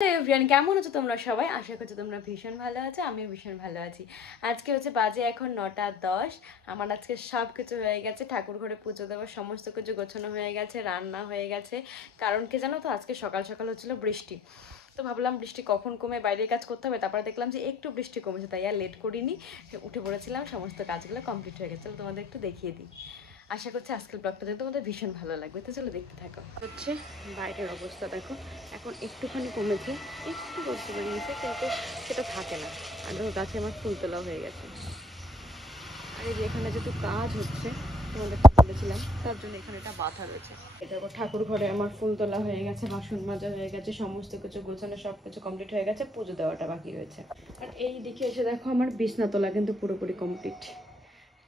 Everyone, কেমন আছো তোমরা সবাই? আশা করছি তোমরা ভীষণ ভালো আছো। আমিও ভীষণ ভালো আছি। আজকে হচ্ছে বাজে এখন 9টা 10। আমার আজকে সব কিছু হয়ে গেছে, ঠাকুর ঘরে পুজো দেওয়ার সমস্ত কিছু গোছানো হয়ে গেছে, রান্না হয়ে গেছে। কারণ কি জানো তো, আজকে সকাল সকাল হচ্ছিল বৃষ্টি। তো ভাবলাম বৃষ্টি কখন কমে বাইরের কাজ করতে হবে, তারপরে দেখলাম যে একটু বৃষ্টি কমেছে, তাই আর লেট করিনি, উঠে পড়েছিলাম, সমস্ত কাজগুলো কমপ্লিট হয়ে গেছে। তোমাদের একটু দেখিয়ে দিই। আশা করছি আজকের ব্লগটা দেখতে তোমাদের ভীষণ ভালো লাগবে, তো চলো দেখতে থাকো। হচ্ছে বাইরের অবস্থা দেখো, এখন একটুখানি কমেছে, একটু করতে বেরিয়েছে, কিন্তু সেটা থাকে না। আর দেখো গাছে আমার ফুল তোলা হয়ে গেছে। আর এই যে এখানে যেহেতু কাজ হচ্ছে, তোমাদেরকে বলেছিলাম, তার জন্য এখানে এটা বাধা রয়েছে। এটা ঠাকুর ঘরে আমার ফুল তোলা হয়ে গেছে, বাসন মাজা হয়ে গেছে, সমস্ত কিছু গোছানো সব কিছু কমপ্লিট হয়ে গেছে, পুজো দেওয়াটা বাকি রয়েছে। আর এই দিকে এসে দেখো আমার বিছনা তোলা কিন্তু পুরোপুরি কমপ্লিট।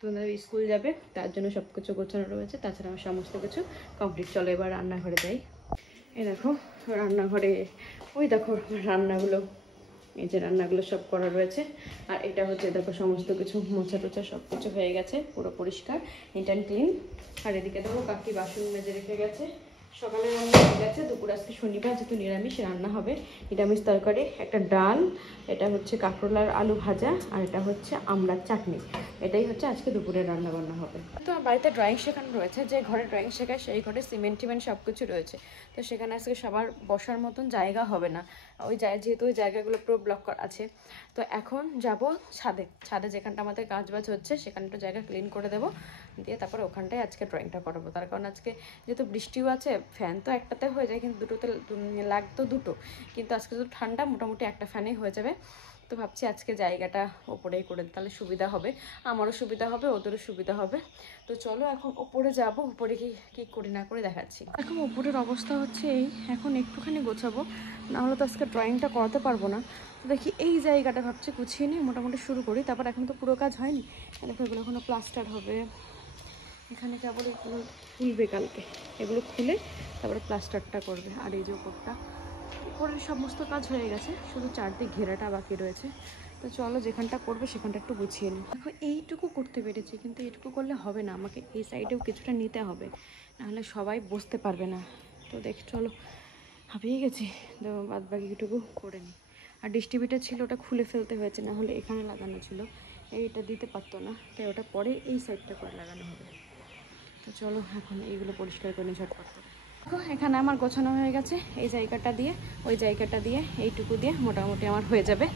তোমাদের স্কুল যাবে তার জন্য সব কিছু গোছানো রয়েছে, তাছাড়া আমার সমস্ত কিছু কমপ্লিট। চলো এবার রান্নাঘরে যাই। এই দেখো রান্নাঘরে, ওই দেখো রান্নাগুলো, এই যে রান্নাগুলো সব করা রয়েছে। আর এটা হচ্ছে দেখো সমস্ত কিছু মোছা টোছা সব কিছু হয়ে গেছে, পুরো পরিষ্কার, নিট অ্যান্ড ক্লিন। আর এদিকে দেখো কাকি বাসন মেজে রেখে গেছে, সকালে রান্না হয়ে গেছে। দুপুর আজকে শনিবার, যেহেতু নিরামিষ রান্না হবে, নিরামিষ তরকারি, একটা ডাল, এটা হচ্ছে কাঁকরোলার আলু ভাজা, আর এটা হচ্ছে আমড়ার চাটনি। এটাই হচ্ছে আজকে দুপুরের রান্না বান্না হবে। তো আমার বাড়িতে ড্রয়িং শেখানো রয়েছে, যে ঘরে ড্রয়িং শেখায় সেই ঘরে সিমেন্ট টিমেন্ট সব কিছু রয়েছে। তো সেখানে আজকে সবার বসার মতন জায়গা হবে না, ওই যেহেতু ওই জায়গাগুলো পুরো ব্লক আছে। তো এখন যাব ছাদে যেখানটা আমাদের কাজ বাজ হচ্ছে, সেখানে একটু জায়গা ক্লিন করে দেবো, দিয়ে তারপরে ওখানটায় আজকে ড্রয়িংটা করাবো। তার কারণ আজকে যেহেতু বৃষ্টিও আছে, ফ্যান তো একটাতে হয়ে যায়, কিন্তু দুটোতে লাগতো দুটো, কিন্তু আজকে যেহেতু ঠান্ডা, মোটামুটি একটা ফ্যানেই হয়ে যাবে। তো ভাবছি আজকে জায়গাটা ওপরেই করে দিই, তাহলে সুবিধা হবে, আমারও সুবিধা হবে, ওদেরও সুবিধা হবে। তো চলো এখন ওপরে যাব, ওপরে কি করি না করে দেখাচ্ছি। এখন ওপরের অবস্থা হচ্ছে এই, এখন একটুখানি গোছাবো, নাহলে তো আজকে ড্রয়িংটা করাতে পারবো না। তো দেখি এই জায়গাটা ভাবছি গুছিয়ে নিয়ে মোটামুটি শুরু করি। তারপর এখন তো পুরো কাজ হয়নি, দেখো এগুলো এখনো প্লাস্টার হবে, এখানে কেবল এগুলো খুলবে কালকে, এগুলো খুলে তারপরে প্লাস্টারটা করবে। আর এই যে উপরের সমস্ত কাজ হয়ে গেছে, শুধু চারদিক ঘেরাটা বাকি রয়েছে। তো চলো যেখানটা করবে সেখানটা একটু গুছিয়ে নিই। দেখো এইটুকু করতে পেরেছি, কিন্তু এইটুকু করলে হবে না, আমাকে এই সাইডেও কিছুটা নিতে হবে, নাহলে সবাই বসতে পারবে না। তো চলো, হাঁপিয়ে গেছি, তো বাদ বাকিটুকু করে নিই। আর ডিস্ট্রিবিউটার ছিল, ওটা খুলে ফেলতে হয়েছে, না হলে এখানে লাগানো ছিল, এইটা দিতে পারতো না, তাই ওটা পরে এই সাইডটা করে লাগানো হবে। তো চলো এখন এইগুলো পরিষ্কার করে নিই ঝটপট করে। দেখো এখানে আমার গোছানো হয়ে গেছে, এই জায়গাটা দিয়ে ওই জায়গাটা দিয়ে এইটুকু দিয়ে মোটামুটি আমার হয়ে যাবে।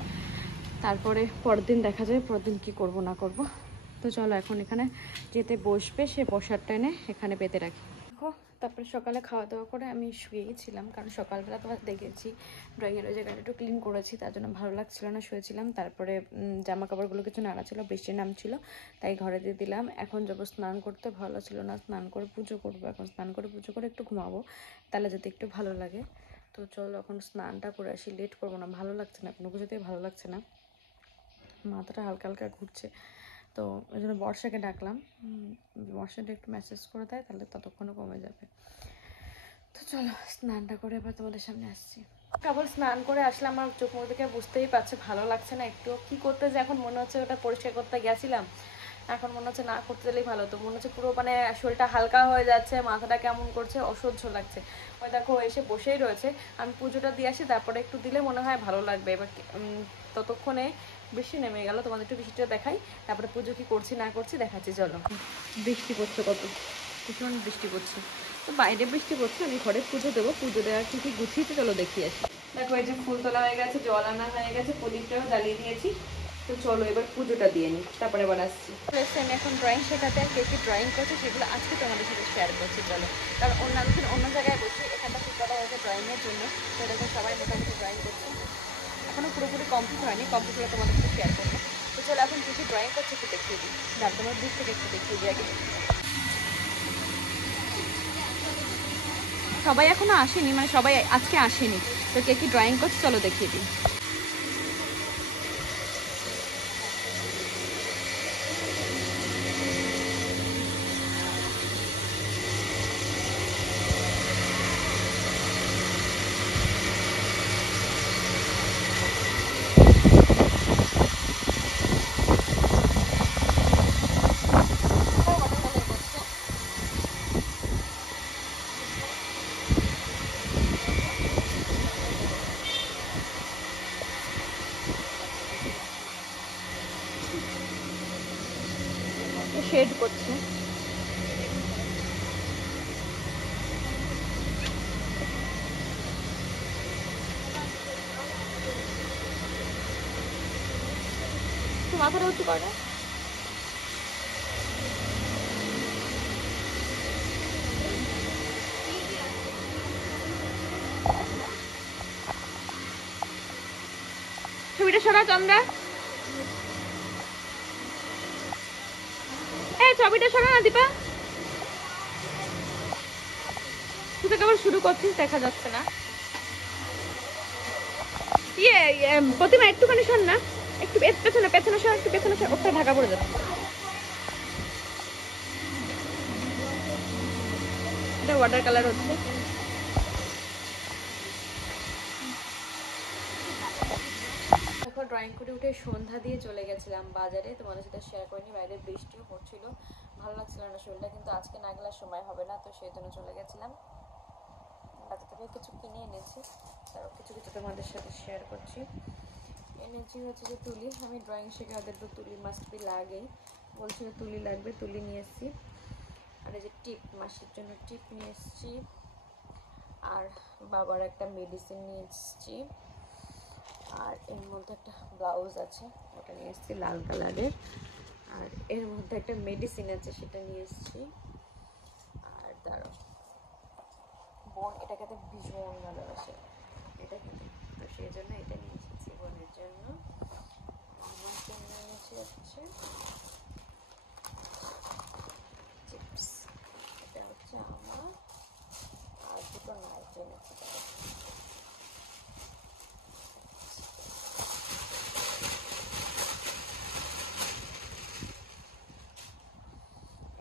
তারপরে পরের দিন দেখা যাবে পরের দিন কী করবো না করব। তো চলো এখন এখানে যেতে বসবে, সে বসারটা এনে এখানে পেতে রাখি। দেখো তারপরে সকালে খাওয়া দাওয়া করে আমি শুয়েই ছিলাম, কারণ সকালবেলা তোমার দেখেছি ড্রয়িংয়ের ওই জায়গাটা একটু ক্লিন করেছি, তার জন্য ভালো লাগছিল না, শুয়েছিলাম। তারপরে জামা কাপড়গুলো কিছু নাড়া ছিল, বৃষ্টি নামছিল, তাই ঘরে দিয়ে দিলাম। এখন যাবো স্নান করতে, ভালো ছিল না, স্নান করে পুজো করবো। এখন স্নান করে পুজো করে একটু ঘুমাবো, তাহলে যদি একটু ভালো লাগে। তো চলো এখন স্নানটা করে আসি, লেট করবো না, ভালো লাগছে না, কোনো কিছুতেই ভালো লাগছে না, মাথাটা হালকা হালকা ঘুরছে। তো ওই জন্য বর্ষাকে ডাকলাম, বর্ষাটা একটু মেসেজ করে দেয়, তাহলে ততক্ষণও কমে যাবে। তো চলো স্নানটা করে এবার তোমাদের সামনে আসছি। কেবল স্নান করে আসলে আমার চোখ মুখ দেখে বুঝতেই পারছে ভালো লাগছে না একটু। কি করতে যে এখন মনে হচ্ছে ওটা পরিষ্কার করতে গেছিলাম, এখন মনে হচ্ছে না করতে গেলেই ভালো। তো মনে হচ্ছে পুরো মানে শরীরটা হালকা হয়ে যাচ্ছে, মাথাটা কেমন করছে, অসহ্য লাগছে। ওই দেখো এসে বসেই রয়েছে, আমি পুজোটা দিয়ে আসি, তারপরে একটু দিলে মনে হয় ভালো লাগবে। এবার ততক্ষণে বৃষ্টি নেমে গেল, তোমাদের একটু বৃষ্টিটা দেখাই, তারপরে পুজো কি করছি না করছি দেখাচ্ছি। চলো বৃষ্টি পড়ছে, কত ভীষণ বৃষ্টি পড়ছে। তো বাইরে বৃষ্টি পড়ছে, আমি ঘরে পুজো দেবো, পুজো দেওয়ার কি গুছিয়েছি চলো দেখিয়ে আসি। দেখো এই যে ফুল তোলা হয়ে গেছে, জল আনা হয়ে গেছে, প্রদীপটাও জ্বালিয়ে দিয়েছি। তো চলো এবার পুজোটা দিয়ে নিই, তারপরে আবার আসছি। আমি এখন ড্রয়িং শেখাতে, আর কে কি ড্রয়িং করছে সেগুলো আজকে তোমাদের সাথে শেয়ার করছি। চলো, কারণ অন্য জায়গায় বসি, এখানটা ঠিক করা হয়েছে ড্রয়িংয়ের জন্য। তো দেখো সবাই মোটামুটি ড্রয়িং করছে, এখনো পুরোপুরি কমপ্লিট হয়নি, কমপ্লিট হলে তোমাদের সাথে শেয়ার করবো। তো চলো এখন কিছু ড্রয়িং করছে একটু দেখিয়ে দিই, দাঁড় তোমার দিক থেকে একটু দেখিয়ে দিই আগে। সবাই এখনো আসেনি, মানে সবাই আজকে আসেনি, তো কে কি ড্রয়িং করছে চলো দেখিয়ে দিই। শেড করছে। মাথাটা উঁচু করে ছবিটা সরা চন্দ্রা, ছবিটা সরা না দীপা, তুই তো কেবল শুরু করছিস, দেখা যাচ্ছে না। প্রতিমা একটুখানি শোন না, একটু পেছনে পেছনে সর, একটু পেছনে সর, ওটা ঢাকা পড়ে যাচ্ছে। এটা ওয়াটার কালার হচ্ছে। এখন ড্রয়িং করে উঠে সন্ধ্যা দিয়ে চলে গেছিলাম বাজারে, তোমাদের সাথে শেয়ার করিনি। বাইরে বৃষ্টিও পড়ছিল, ভালো লাগছিল না শরীরটা, কিন্তু আজকে না গেলে সময় হবে না, তো সেই জন্য চলে গেছিলাম। বাজার থেকে কিছু কিনে এনেছি, তারও কিছু কিছু তোমাদের সাথে শেয়ার করছি। এনেছি হচ্ছে যে তুলি, আমি ড্রয়িং শেখা, ওদের তো তুলি মাস্ট বি লাগেই, বলছিল তুলি লাগবে, তুলি নিয়ে এসেছি। আর এই যে টিপ, মাসির জন্য টিপ নিয়ে এসেছি। আর বাবার একটা মেডিসিন নিয়ে এসেছি। আর এর মধ্যে একটা ব্লাউজ আছে, ওটা নিয়ে এসেছি লাল কালারের। আর এর মধ্যে একটা মেডিসিন আছে, সেটা নিয়ে এসেছি। আর তারও বোন এটা খেতে ভীষণ ভালোবাসে, এটা খেতে, তো সেই জন্য এটা নিয়ে এসেছি বোনের জন্য। আমার জন্য এনেছি হচ্ছে চিপস, এটা হচ্ছে আমার। আর দুটো নাইট এনেছি।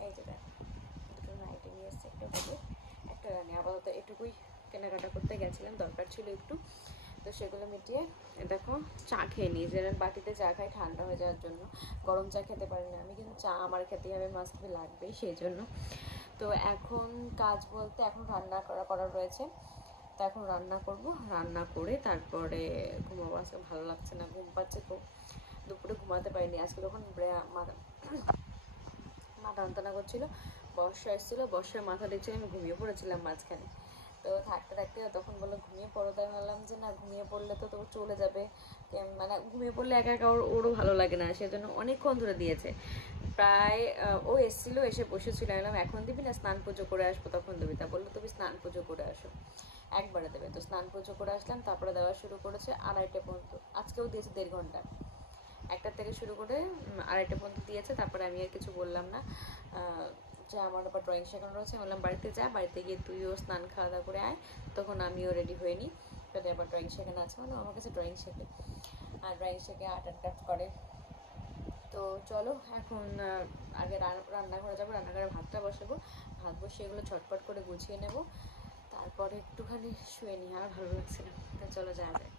এই যে দেখ, দুটো নাইটে নিয়ে এসেছি, একটা হলুদ একটা রানি। আপাতত এটুকুই কেনাকাটা করতে গেছিলাম, দরকার ছিল একটু, তো সেগুলো মিটিয়ে দেখো চা খেয়ে নিই, যে বাটিতে চা খাই ঠান্ডা হয়ে যাওয়ার জন্য, গরম চা খেতে পারি না আমি, কিন্তু চা আমার খেতে হবে, মাস্ট বি লাগবেই, সেই জন্য। তো এখন কাজ বলতে এখন রান্না করা রয়েছে, তো এখন রান্না করব, রান্না করে তারপরে ঘুমাবো। আজকে ভালো লাগছে না, ঘুম পাচ্ছে খুব, দুপুরে ঘুমাতে পারিনি আজকে, তখন মাথা যন্ত্রণা করছিলো, বর্ষা এসেছিলো, বর্ষার মাথা দেখছি আমি ঘুমিয়ে পড়েছিলাম মাঝখানে। তো থাকতে থাকতে তখন বললো ঘুমিয়ে পড়ো, তাই ভাবলাম যে না, ঘুমিয়ে পড়লে তো চলে যাবে, মানে ঘুমিয়ে পড়লে একা একা ওরও ভালো লাগে না, সেজন্য অনেকক্ষণ ধরে দিয়েছে। প্রায় ও এসেছিলো, এসে বসেছিল, এলাম এখন দিবি না, স্নান পুজো করে আসবো তখন দেবি, তা বললো তুমি স্নান পুজো করে আসো, একবারে দেবে। তো স্নান পুজো করে আসলাম, তারপরে দেওয়া শুরু করেছে 2:30 পর্যন্ত, আজকেও দিয়েছে 1.5 ঘন্টা, 1টা থেকে শুরু করে 2:30 পর্যন্ত দিয়েছে। তারপরে আমি আর কিছু বললাম না, যে আমার আবার ড্রয়িং শেখানো রয়েছে, বললাম বাড়িতে যা, বাড়িতে গিয়ে তুইও স্নান খাওয়া দাওয়া করে আয়, তখন আমিও রেডি হয়ে নিই, তাহলে আবার ড্রয়িং শেখানো আছে, মানে আমার কাছে ড্রয়িং শেখে, আর ড্রয়িং শেখে আর্ট অ্যান্ড ক্রাফট করে। তো চলো এখন আগে রান্নাঘরে যাবো, রান্নাঘরে ভাতটা বসাবো, ভাত বসিয়ে এগুলো ঝটপট করে গুছিয়ে নেব, তারপরে একটুখানি শুয়ে নিই, আর ভালো লাগছে না, তো চলো যাওয়া যাক।